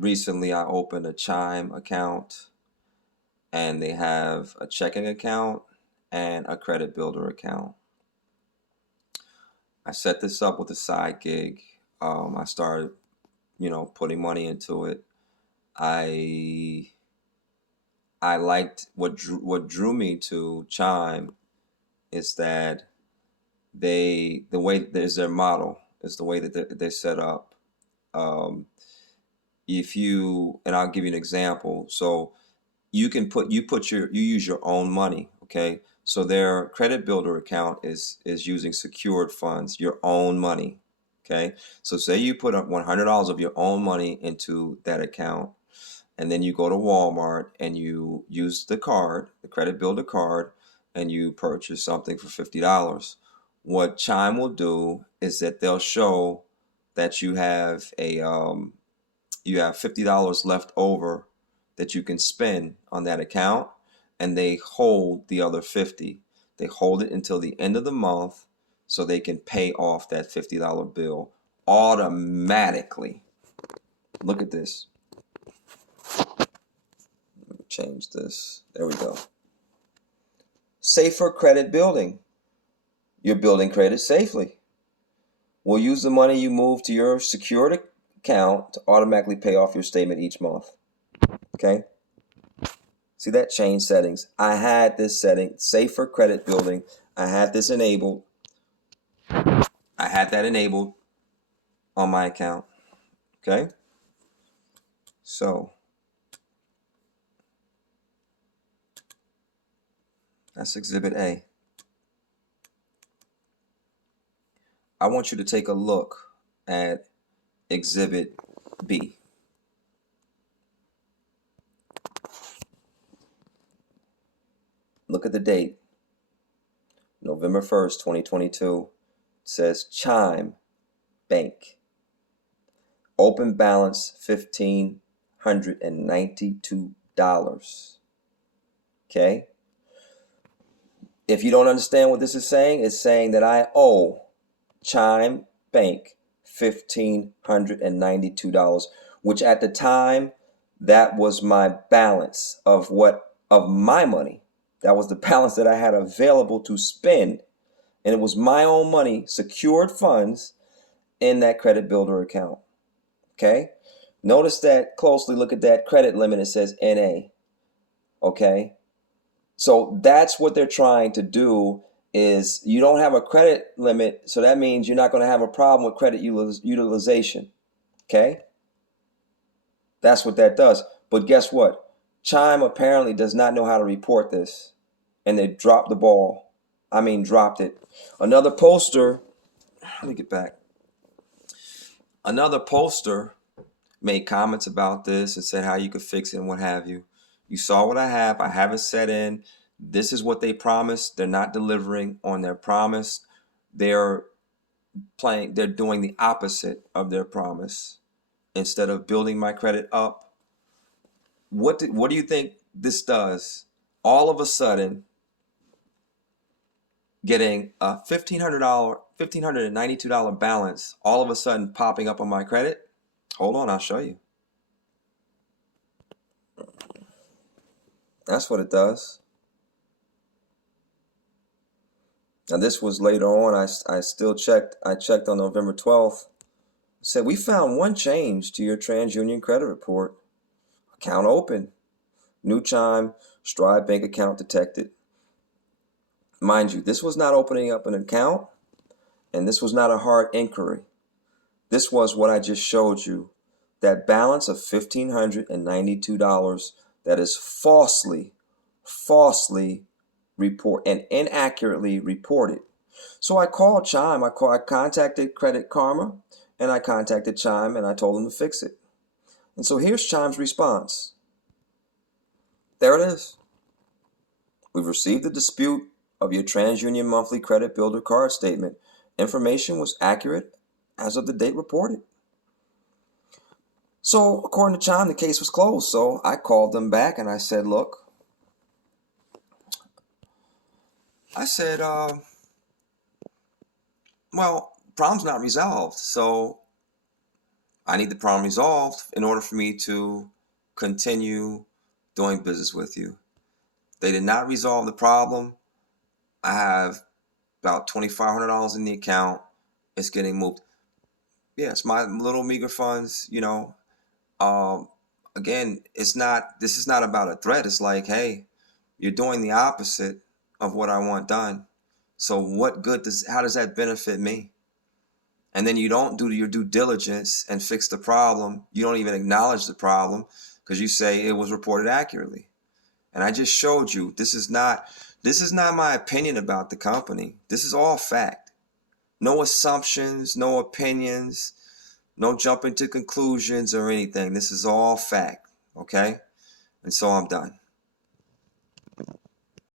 recently I opened a Chime account, and they have a checking account and a credit builder account. I set this up with a side gig. I started, putting money into it. I I liked what drew me to Chime is that the way there's their model is the way that they're set up. Um, if you and I'll give you an example. So you use your own money. Okay, so their credit builder account is using secured funds, your own money. Okay, so say you put up $100 of your own money into that account, and then you go to Walmart and you use the credit builder card, and you purchase something for $50. What Chime will do is that they'll show that you have $50 left over that you can spend on that account, and they hold the other 50. They hold it until the end of the month so they can pay off that $50 bill automatically. Look at this. Let me change this. There we go. Safer credit building. You're building credit safely. We'll use the money you move to your secured account to automatically pay off your statement each month. Okay? See that? Change settings. I had this setting, safer credit building. I had this enabled. I had that enabled on my account. Okay? So that's Exhibit A. I want you to take a look at Exhibit B. Look at the date. November 1st, 2022. It says Chime Bank. Open balance $1,592. Okay? If you don't understand what this is saying, it's saying that I owe Chime Bank $1,592, which at the time, that was my balance of my money. That was the balance that I had available to spend. And it was my own money, secured funds in that credit builder account. Okay? Notice that closely. Look at that credit limit. It says NA. Okay? So that's what they're trying to do is you don't have a credit limit, so that means you're not going to have a problem with credit utilization. Okay? That's what that does. But guess what? Chime apparently does not know how to report this, and they dropped the ball. I mean, dropped it. Another poster, let me get back. Another poster made comments about this and said how you could fix it and what have you. You saw what I have. I have it set in. This is what they promised. They're not delivering on their promise. They're doing the opposite of their promise. Instead of building my credit up, what do you think this does? All of a sudden, getting a $1,592 balance, all of a sudden popping up on my credit. Hold on, I'll show you. That's what it does. Now this was later on. I still checked. I checked on November 12th. It said we found one change to your TransUnion credit report. Account open. New Chime Stride Bank account detected. Mind you, this was not opening up an account, and this was not a hard inquiry. This was what I just showed you. That balance of $1,592 that is falsely report and inaccurately reported. So I called Chime. I contacted Credit Karma, and I contacted Chime, and I told them to fix it. And so here's Chime's response. There it is. We've received the dispute of your TransUnion monthly credit builder card statement. Information was accurate as of the date reported. So according to Chime, the case was closed. So I called them back and I said, look, well, problem's not resolved. So I need the problem resolved in order for me to continue doing business with you. They did not resolve the problem. I have about $2,500 in the account. It's getting moved. Yeah, it's my little meager funds, Um, again, this is not about a threat. It's like, hey, you're doing the opposite of what I want done. So how does that benefit me? And then you don't do your due diligence and fix the problem. You don't even acknowledge the problem because you say it was reported accurately. And I just showed you this is not my opinion about the company. This is all fact. No assumptions, no opinions, no jumping to conclusions or anything. This is all fact. Okay? And so I'm done.